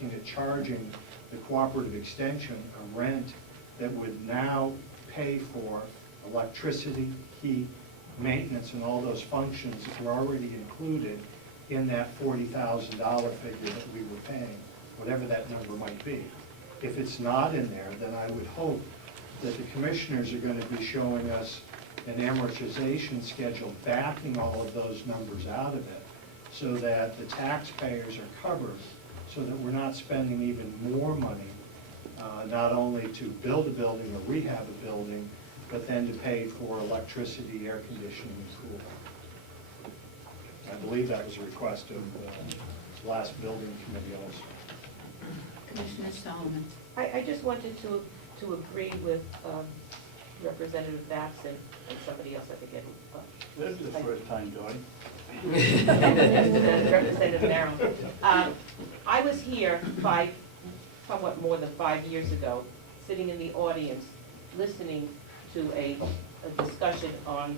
looking at charging the cooperative extension a rent that would now pay for electricity, heat, maintenance, and all those functions that were already included in that $40,000 figure that we were paying, whatever that number might be. If it's not in there, then I would hope that the commissioners are going to be showing us an amortization schedule backing all of those numbers out of it, so that the taxpayers are covered, so that we're not spending even more money, not only to build a building or rehab a building, but then to pay for electricity, air conditioning, and cooling. I believe that was a request of the last building committee also. Commissioner Solomon. I just wanted to agree with Representative Batson and somebody else, I forget. This is the first time, Joy. Representative Merrill. I was here somewhat more than 5 years ago, sitting in the audience, listening to a discussion on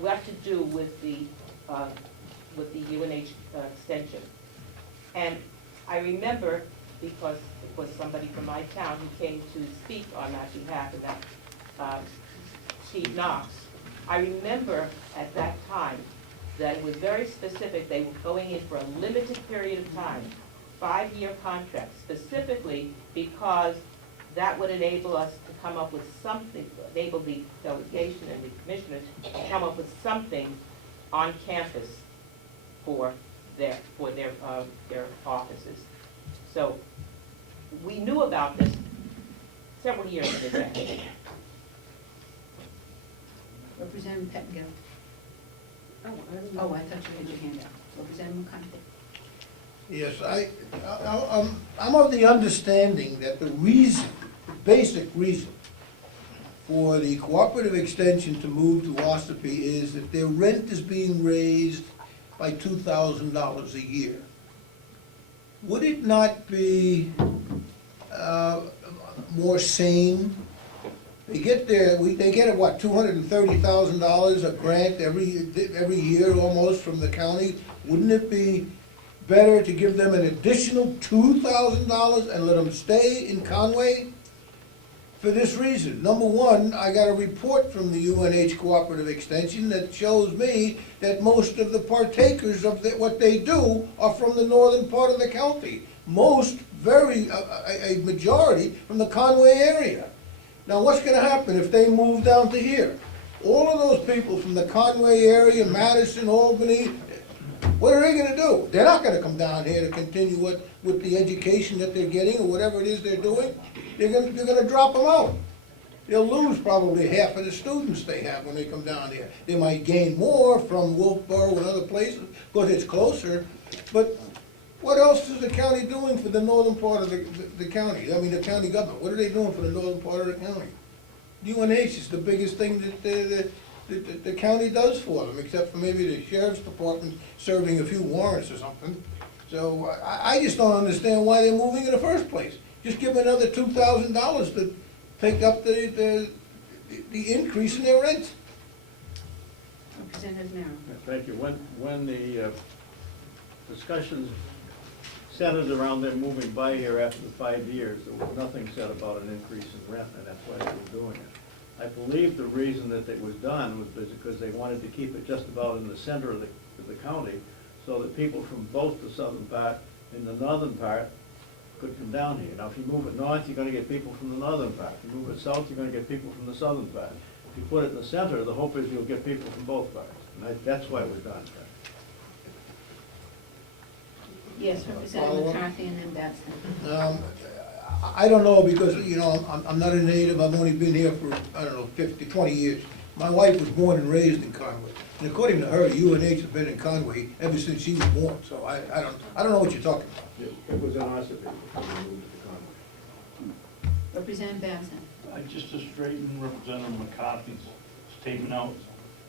what to do with the UNH extension. And I remember, because it was somebody from my town who came to speak on that behalf, and that Steve Knox. I remember at that time that it was very specific. They were going in for a limited period of time, 5-year contract, specifically because that would enable us to come up with something, enable the delegation and the commissioners to come up with something on campus for their offices. So we knew about this several years in advance. Representative Pettengill. Oh, I thought you had your hand up. Representative McCarthy. Yes, I'm of the understanding that the reason, the basic reason for the cooperative extension to move to Ossipee is that their rent is being raised by $2,000 a year. Would it not be more sane? They get what, $230,000 a grant every year almost from the county? Wouldn't it be better to give them an additional $2,000 and let them stay in Conway? For this reason: number one, I got a report from the UNH Cooperative Extension that shows me that most of the partakers of what they do are from the northern part of the county. Most, a majority from the Conway area. Now what's gonna happen if they move down to here? All of those people from the Conway area, Madison, Albany, what are they gonna do? They're not gonna come down here to continue with the education that they're getting or whatever it is they're doing. You're gonna drop them out. They'll lose probably half of the students they have when they come down here. They might gain more from Wolfboro and other places because it's closer, but what else is the county doing for the northern part of the county? I mean, the county government, what are they doing for the northern part of the county? UNH is the biggest thing that the county does for them, except for maybe the sheriff's department serving a few warrants or something. So I just don't understand why they're moving in the first place. Just give them another $2,000 to take up the increase in their rent. Representative Merrill. Thank you. When the discussions centered around them moving by here after the 5 years, there was nothing said about an increase in rent, and that's why they were doing it. I believe the reason that it was done was because they wanted to keep it just about in the center of the county, so that people from both the southern part and the northern part could come down here. Now, if you move it north, you're going to get people from the northern part. If you move it south, you're going to get people from the southern part. If you put it in the center, the hope is you'll get people from both parts. And that's why it was done. Yes, Representative McCarthy and then Batson. I don't know, because, you know, I'm not a native. I've only been here for, I don't know, 20 years. My wife was born and raised in Conway. And according to her, UNH has been in Conway ever since she was born, so I don't know what you're talking about. It was in Ossipee before we moved to Conway. Representative Batson. Just to straighten Representative McCarthy's statement out,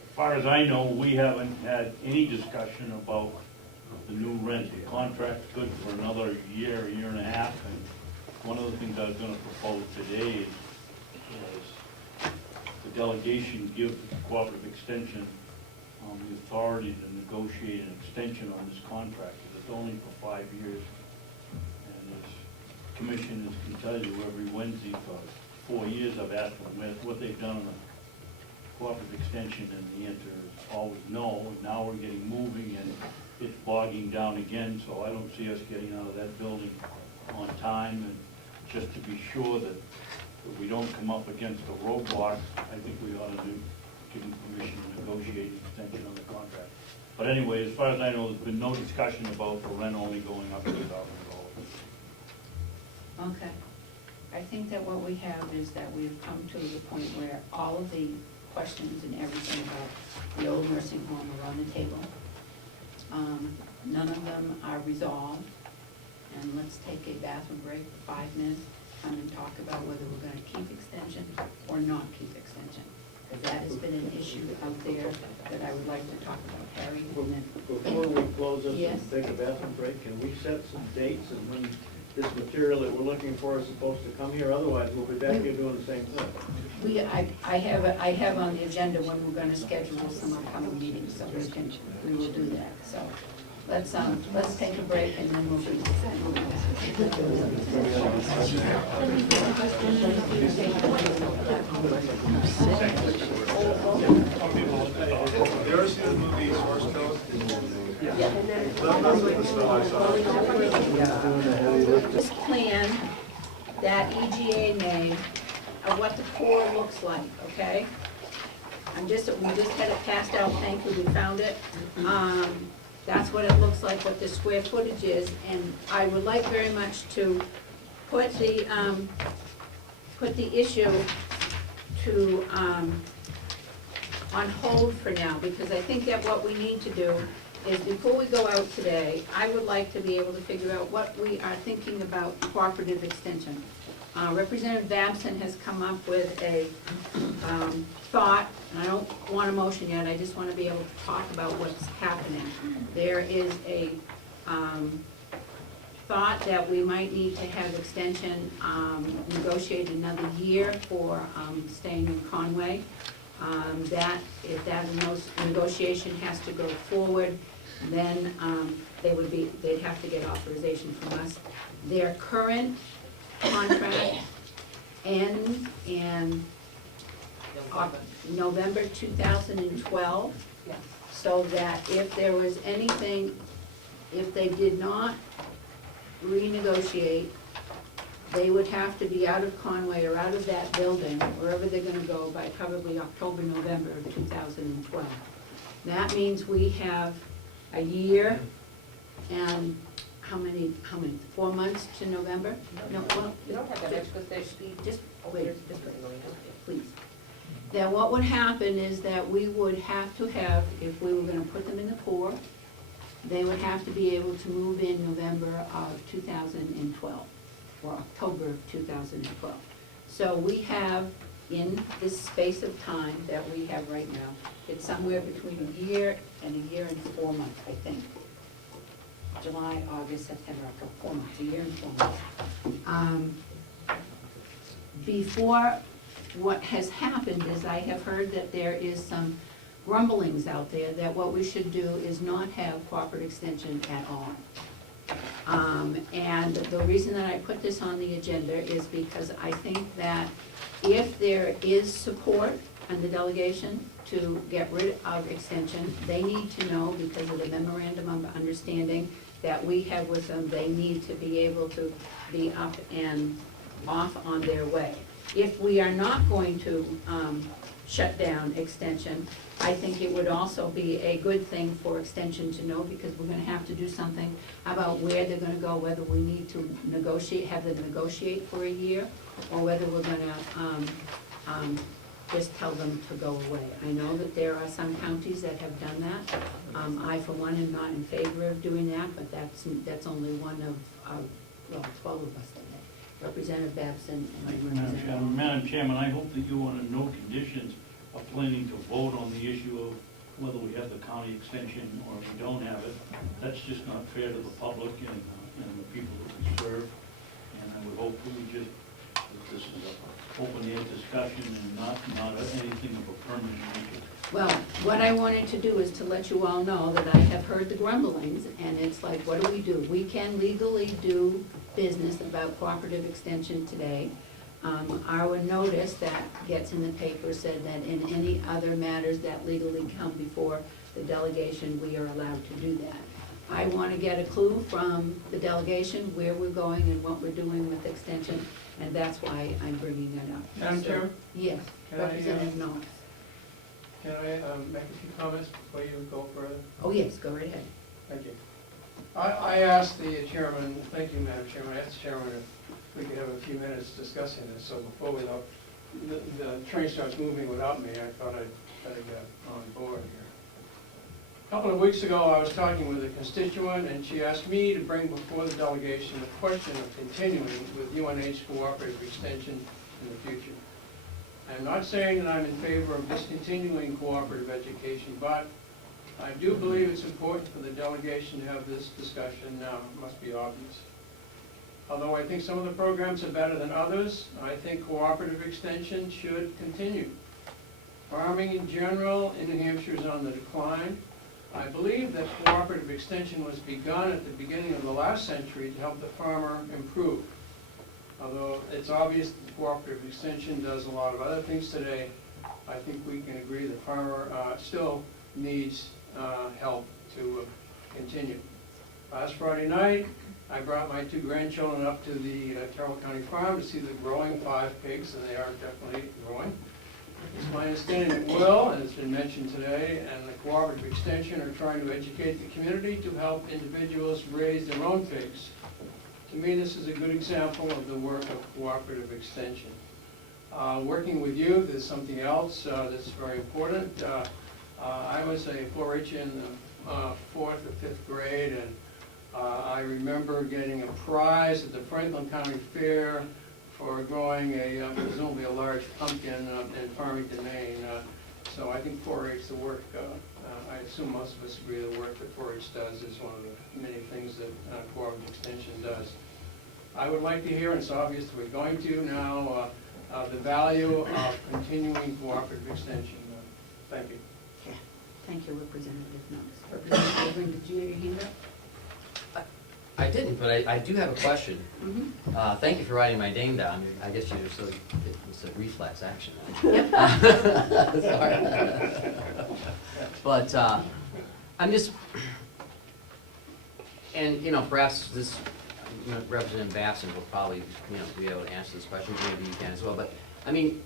as far as I know, we haven't had any discussion about the new rent. The contract's good for another year and a half, and one of the things I was gonna propose today is the delegation give the cooperative extension the authority to negotiate an extension on this contract, because it's only for 5 years. And commissioners can tell you every Wednesday for 4 years I've asked them what they've done on the cooperative extension, and the answer is always no. And now we're getting moving and it's bogging down again, so I don't see us getting out of that building on time. And just to be sure that we don't come up against a roadblock, I think we ought to give them permission to negotiate the extension on the contract. But anyway, as far as I know, there's been no discussion about the rent only going up to $1,000. Okay. I think that what we have is that we've come to the point where all of the questions and everything about the old nursing home are on the table. None of them are resolved. And let's take a bathroom break for 5 minutes, come and talk about whether we're gonna keep extension or not keep extension. Because that has been an issue out there that I would like to talk about, Harry, and then. Before we close this Yes. and take a bathroom break, can we set some dates and when this material that we're looking for is supposed to come here? Otherwise, we'll be back here doing the same thing. I have on the agenda when we're gonna schedule some upcoming meetings, so we will do that, so. Let's take a break and then we'll be. There's the movie Source Code. This plan that EGA made of what the core looks like, okay? We just had it passed out, thank you, we found it. That's what it looks like, what the square footage is, and I would like very much to put the issue to, on hold for now, because I think that what we need to do is, before we go out today, I would like to be able to figure out what we are thinking about cooperative extension. Representative Babson has come up with a thought, and I don't want a motion yet, I just want to be able to talk about what's happening. There is a thought that we might need to have extension negotiate another year for staying in Conway. That if that negotiation has to go forward, then they'd have to get authorization from us. Their current contract ends in November 2012. Yes. So that if there was anything, if they did not renegotiate, they would have to be out of Conway or out of that building, wherever they're gonna go, by probably October, November of 2012. That means we have a year and how many, 4 months to November? No, well, You don't have that much, because there's, just, wait, please. That what would happen is that we would have to have, if we were gonna put them in the core, they would have to be able to move in November of 2012, or October of 2012. So we have, in this space of time that we have right now, it's somewhere between a year and 4 months, I think. July, August, September, October, 4 months, a year and 4 months. Before, what has happened is I have heard that there is some grumblings out there that what we should do is not have cooperative extension at all. And the reason that I put this on the agenda is because I think that if there is support on the delegation to get rid of extension, they need to know, because of the memorandum of understanding that we have with them, they need to be able to be up and off on their way. If we are not going to shut down extension, I think it would also be a good thing for extension to know, because we're gonna have to do something about where they're gonna go, whether we need to negotiate, have them negotiate for a year, or whether we're gonna just tell them to go away. I know that there are some counties that have done that. I, for one, am not in favor of doing that, but that's only one of 12 of us that have. Representative Babson Thank and you, Madam Representative. Chairman. Madam Chairman, I hope that you, under no conditions, are planning to vote on the issue of whether we have the county extension or if we don't have it. That's just not fair to the public and the people that we serve. And I would hope that we just, that this is an open-air discussion and not anything of a permanent nature. Well, what I wanted to do is to let you all know that I have heard the grumblings, and it's like, what do? We can legally do business about cooperative extension today. Our notice that gets in the paper said that in any other matters that legally come before the delegation, we are allowed to do that. I want to get a clue from the delegation where we're going and what we're doing with extension, and that's why I'm bringing it up. Madam Chair? Yes, Can I, Representative Knox. Can I make a few comments before you go further? Oh, yes, go right ahead. Thank you. I asked the chairman, thank you, Madam Chairman, I asked the chairman if we could have a few minutes discussing this, so before the train starts moving without me, I thought I'd get on board here. A couple of weeks ago, I was talking with a constituent, and she asked me to bring before the delegation the question of continuing with UNH cooperative extension in the future. I'm not saying that I'm in favor of discontinuing cooperative education, but I do believe it's important for the delegation to have this discussion now. It must be obvious. Although I think some of the programs are better than others, I think cooperative extension should continue. Farming in general in New Hampshire is on the decline. I believe that cooperative extension was begun at the beginning of the last century to help the farmer improve. Although it's obvious that cooperative extension does a lot of other things today, I think we can agree the farmer still needs help to continue. Last Friday night, I brought my 2 grandchildren up to the Carroll County farm to see the growing 5 pigs, and they are definitely growing. It's my understanding that Will, and it's been mentioned today, and the cooperative extension are trying to educate the community to help individuals raise their own pigs. To me, this is a good example of the work of cooperative extension. Working with youth is something else that's very important. I was a 4-H in the 4th or 5th grade, and I remember getting a prize at the Franklin County Fair for growing presumably a large pumpkin in Farmington, Maine. So I think 4-H, the work, I assume most of us agree the work that 4-H does is one of the many things that cooperative extension does. I would like to hear, and it's obvious that we're going to now, the value of continuing cooperative extension. Thank you. Yeah. Thank you, Representative Knox. Representative Green, did you have your hand up? I didn't, but I do have a question. Mm-hmm. Thank you for writing my name down. I guess you're so, it's a reflex action. Yep. Sorry. But I'm just, and perhaps this, Representative Babson will probably, be able to answer this question. Maybe you can as well. But I mean,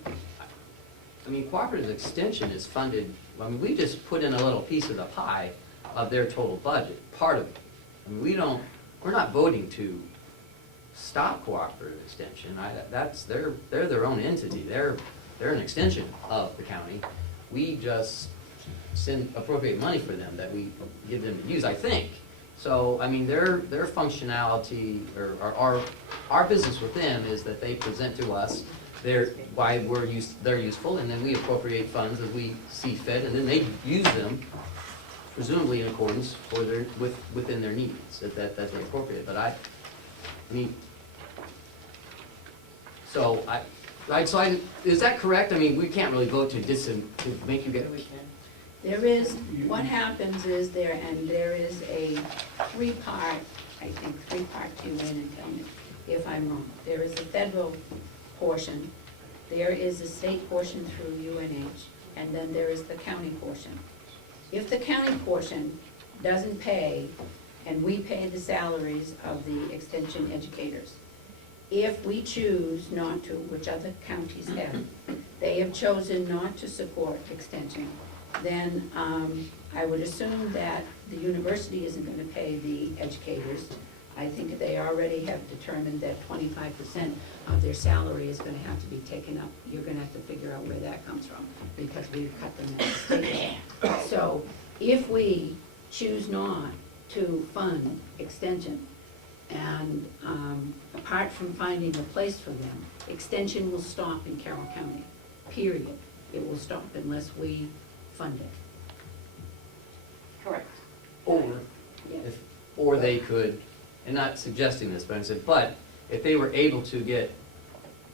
cooperative extension is funded. We just put in a little piece of the pie of their total budget, part of it. We're not voting to stop cooperative extension. They're their own entity. They're an extension of the county. We just appropriate money for them that we give them to use, I think. So, their functionality, or our business with them is that they present to us why they're useful, and then we appropriate funds as we see fit, and then they use them presumably in accordance within their needs that they appropriate. But is that correct? We can't really vote to make you get. There is, what happens is there is a 3-part, I think, 3-part to it, and tell me if I'm wrong. There is a federal portion, there is a state portion through UNH, and then there is the county portion. If the county portion doesn't pay, and we pay the salaries of the extension educators, if we choose not to, which other counties have, they have chosen not to support extension, then I would assume that the university isn't going to pay the educators. I think they already have determined that 25% of their salary is going to have to be taken up. You're going to have to figure out where that comes from, because we've cut them at the state level. So if we choose not to fund extension, and apart from finding a place for them, extension will stop in Carroll County, period. It will stop unless we fund it. Correct. Yes. Or they could, and not suggesting this, but I said, but if they were able to get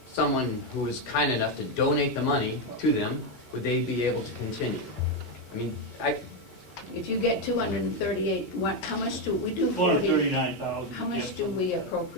someone who was kind enough to donate the money to them, would they be able to continue? If you get 238, how much do we do? 439,000. How much do we appropriate